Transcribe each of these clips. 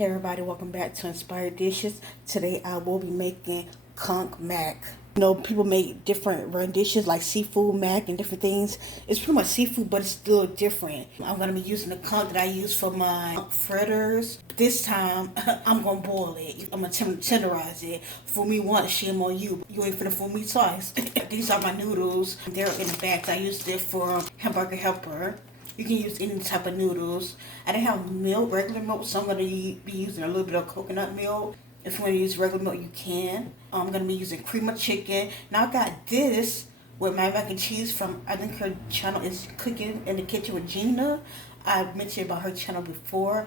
Hey everybody, welcome back to Inspired Dishes. Today I will be making conch mac. You know, people make different renditions like seafood mac and different things. It's pretty much seafood, but it's still different. I'm going to be using the conch that I use for my fritters. This time, I'm going to boil it. I'm going to tenderize it. Fool me once, shame on you. You ain't finna fool me twice. These are my noodles. They're in the bags. I used it for hamburger helper. You can use any type of noodles. I didn't have milk, regular milk, so I'm going to be using a little bit of coconut milk. If you want to use regular milk, you can. I'm going to be using cream of chicken. Now I got this with my mac and cheese from, I think her channel is Cooking in the Kitchen with Gina. I mentioned about her channel before.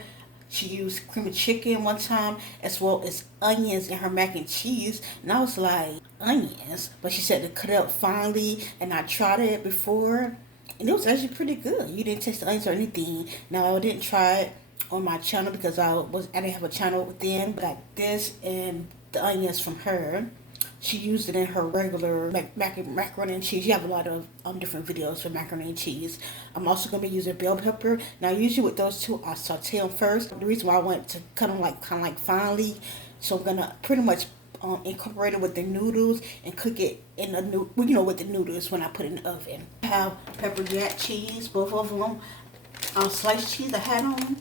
She used cream of chicken one time as well as onions in her mac and cheese. And I was like, onions? But she said to cut it up finely, and I tried it before. And it was actually pretty good. You didn't taste the onions or anything. Now I didn't try it on my channel because I didn't have a channel then. But I got this and the onions from her. She used it in her regular macaroni and cheese. You have a lot of different videos for macaroni and cheese. I'm also going to be using bell pepper. Now usually with those two, I saute them first. The reason why I want to cut them kind of like finely, so I'm going to pretty much incorporate it with the noodles and cook it in with the noodles when I put it in the oven. I have pepper jack cheese, both of them. Sliced cheese I had on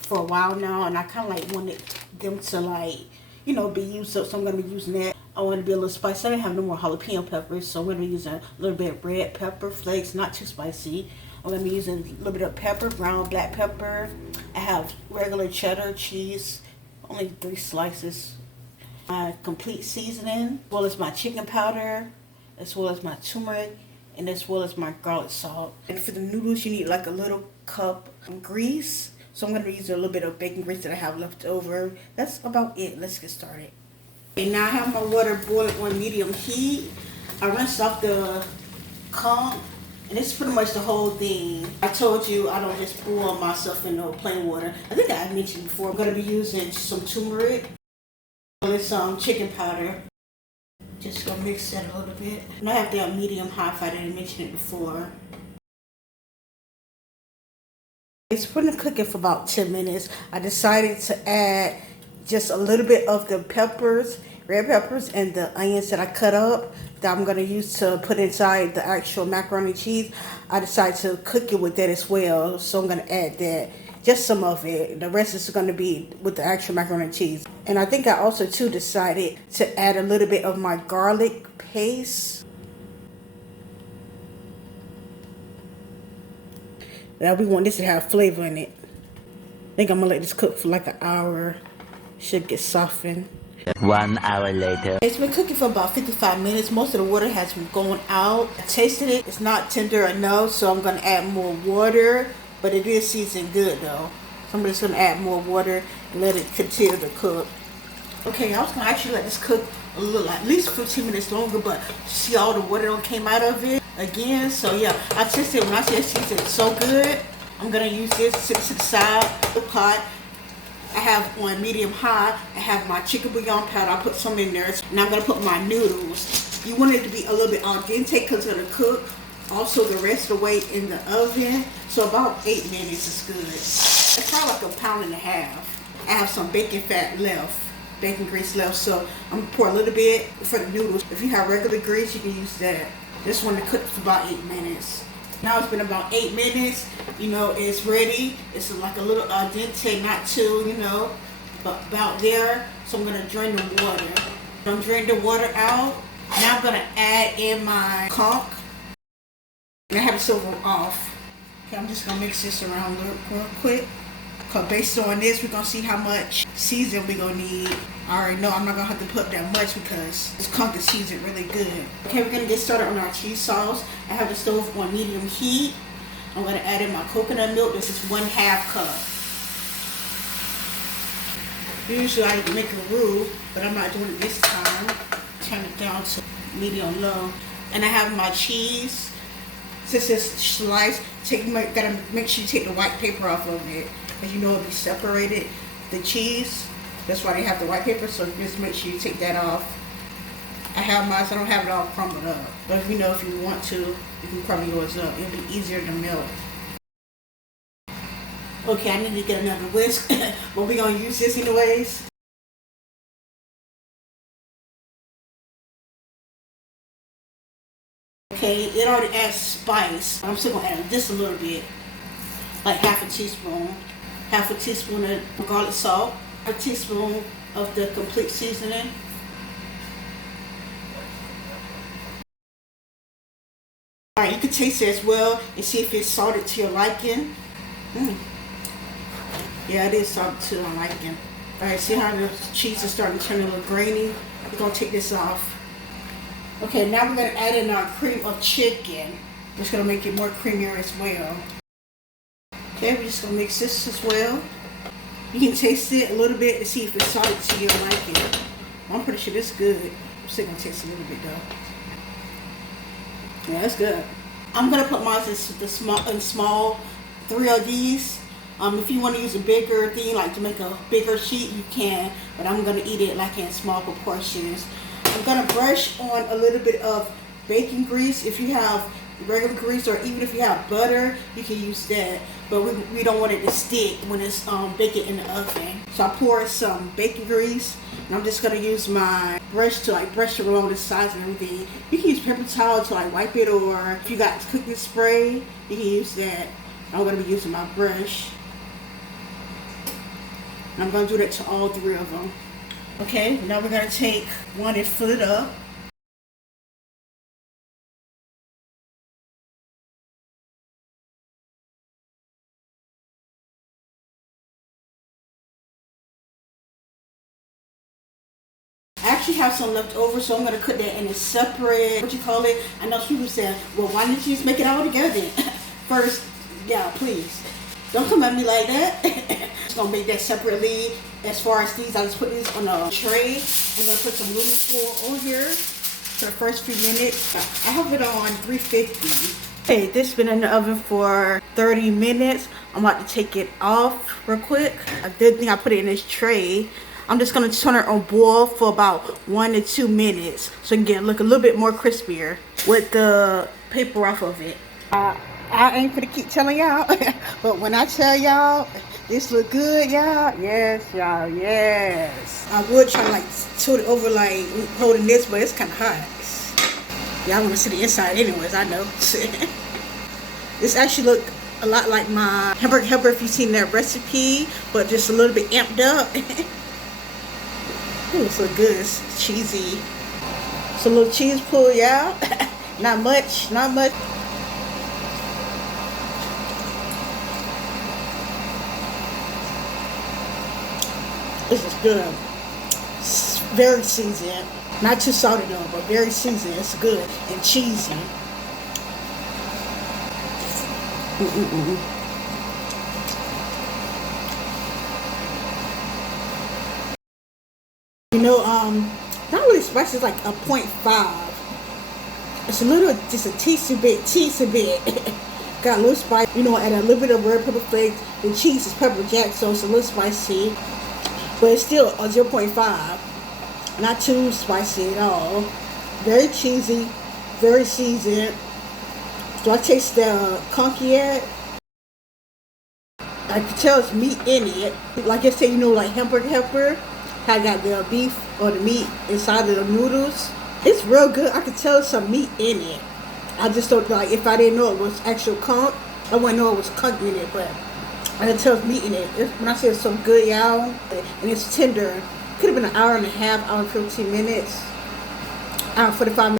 for a while now, and I kind of like wanted them to be used, so I'm going to be using that. I want to be a little spicy. I didn't have no more jalapeno peppers, so I'm going to be using a little bit of red pepper flakes, not too spicy. I'm going to be using a little bit of pepper, brown black pepper. I have regular cheddar cheese, only 3 slices. My complete seasoning, as well as my chicken powder, as well as my turmeric, and as well as my garlic salt. And for the noodles, you need like a little cup of grease. So I'm going to use a little bit of bacon grease that I have left over. That's about it. Let's get started. Okay, now I have my water boiling on medium heat. I rinsed off the conch, and it's pretty much the whole thing. I told you I don't just boil myself in no plain water. I think I mentioned before, I'm going to be using some turmeric. This chicken powder. Just gonna mix that a little bit. And I have that medium high if I didn't mention it before. It's been cooking for about 10 minutes. I decided to add just a little bit of the peppers, red peppers, and the onions that I cut up that I'm gonna use to put inside the actual macaroni and cheese. I decided to cook it with that as well, so I'm gonna add that. Just some of it. The rest is going to be with the actual macaroni and cheese. And I think I also too decided to add a little bit of my garlic paste. Now we want this to have flavor in it. I think I'm going to let this cook for like an hour. Should get softened. 1 hour later. It's been cooking for about 55 minutes. Most of the water has been going out. I tasted it. It's not tender enough, so I'm going to add more water. But it is seasoned good though. So I'm just going to add more water and let it continue to cook. Okay, I was going to actually let this cook a little, at least 15 minutes longer, but see all the water that came out of it again. So yeah, I tasted it. When I say it's seasoned so good, I'm going to use this to the side of the pot. I have on medium high, I have my chicken bouillon powder. I put some in there. And I'm going to put my noodles. You want it to be a little bit al dente because it's going to cook. Also, the rest of the way in the oven, so about 8 minutes is good. It's probably like 1.5 pounds. I have some bacon fat left, bacon grease left, so I'm gonna pour a little bit for the noodles. If you have regular grease, you can use that. This one to cook for about 8 minutes. Now it's been about 8 minutes. It's ready. It's like a little al dente, not too, but about there. So I'm gonna drain the water. I'm gonna drain the water out. Now I'm gonna add in my conch. And I have the silver off. Okay, I'm just gonna mix this around real quick. Cause based on this, we're gonna see how much season we're gonna need. I already know I'm not gonna have to put that much because this conch is seasoned really good. Okay, we're gonna get started on our cheese sauce. I have the stove on medium heat. I'm gonna add in my coconut milk. This is 1/2 cup. Usually I make a roux, but I'm not doing it this time. Turn it down to medium low. And I have my cheese. Since it's sliced, gotta make sure you take the white paper off of it, because it'll be separated. The cheese, that's why they have the white paper. So just make sure you take that off. I have mine, so I don't have it all crumbled up. But if you want to, you can crumble yours up. It'll be easier to melt. Okay, I need to get another whisk, but we're gonna use this anyways. Okay, it already adds spice. I'm still gonna add just a little bit, like half a teaspoon. Half a teaspoon of garlic salt, a teaspoon of the complete seasoning. Alright, you can taste it as well and see if it's salted to your liking. Yeah, it is salted to my liking. Alright, see how the cheese is starting to turn a little grainy? We're gonna take this off. Okay, now we're gonna add in our cream of chicken. It's gonna make it more creamier as well. Okay, we're just gonna mix this as well. You can taste it a little bit to see if it's salted to your liking. I'm pretty sure it's good. I'm still gonna taste a little bit though. Yeah, that's good. I'm gonna put mine in small 3 of these. If you want to use a bigger thing, like to make a bigger sheet, you can. But I'm gonna eat it like in small proportions. I'm gonna brush on a little bit of bacon grease. If you have regular grease, or even if you have butter, you can use that. But we don't want it to stick when it's baking in the oven. So I pour some bacon grease, and I'm just gonna use my brush to like brush it along the sides and everything. You can use paper towel to like wipe it, or if you got cooking spray, you can use that. I'm gonna be using my brush. And I'm gonna do that to all 3 of them. Okay, now we're gonna take one and fill it up. I actually have some left over, so I'm gonna cook that in a separate, what you call it? I know people say, well, why didn't you just make it all together then? First, yeah, please. Don't come at me like that. Just gonna make that separately. As far as these, I just put these on a tray. I'm gonna put some noodles on here for the first few minutes. I have it on 350. Okay, this has been in the oven for 30 minutes. I'm about to take it off real quick. A good thing I put it in this tray. I'm just gonna turn it on boil for about 1 to 2 minutes so it can look a little bit more crispier with the paper off of it. I ain't gonna keep telling y'all, but when I tell y'all this look good, y'all, yes, y'all, yes. I would try to like tilt it over like holding this, but it's kind of hot. Y'all want to see the inside anyways, I know. This actually look a lot like my hamburger helper if you've seen that recipe, but just a little bit amped up. Ooh, it's so good. It's cheesy. It's a little cheese pull, y'all. Not much, not much. This is good. It's very seasoned. Not too salty though, but very seasoned. It's good and cheesy. You know, not really spicy. It's like a 0.5. It's a little, just a teensy bit. Got a little spice. You know, add a little bit of red pepper flakes. The cheese is pepper jack, so it's a little spicy. But it's still a 0.5. Not too spicy at all. Very cheesy, very seasoned. Do I taste the conch yet? I can tell it's meat in it. Like I said, you know, like hamburger helper. I got the beef or the meat inside of the noodles. It's real good. I can tell some meat in it. I just don't, like, if I didn't know it was actual conch, I wouldn't know it was conch in it, but I can tell it's meat in it. When I say it's so good, y'all, and it's tender. Could have been an hour and a half, hour and 15 minutes, hour and 45 minutes.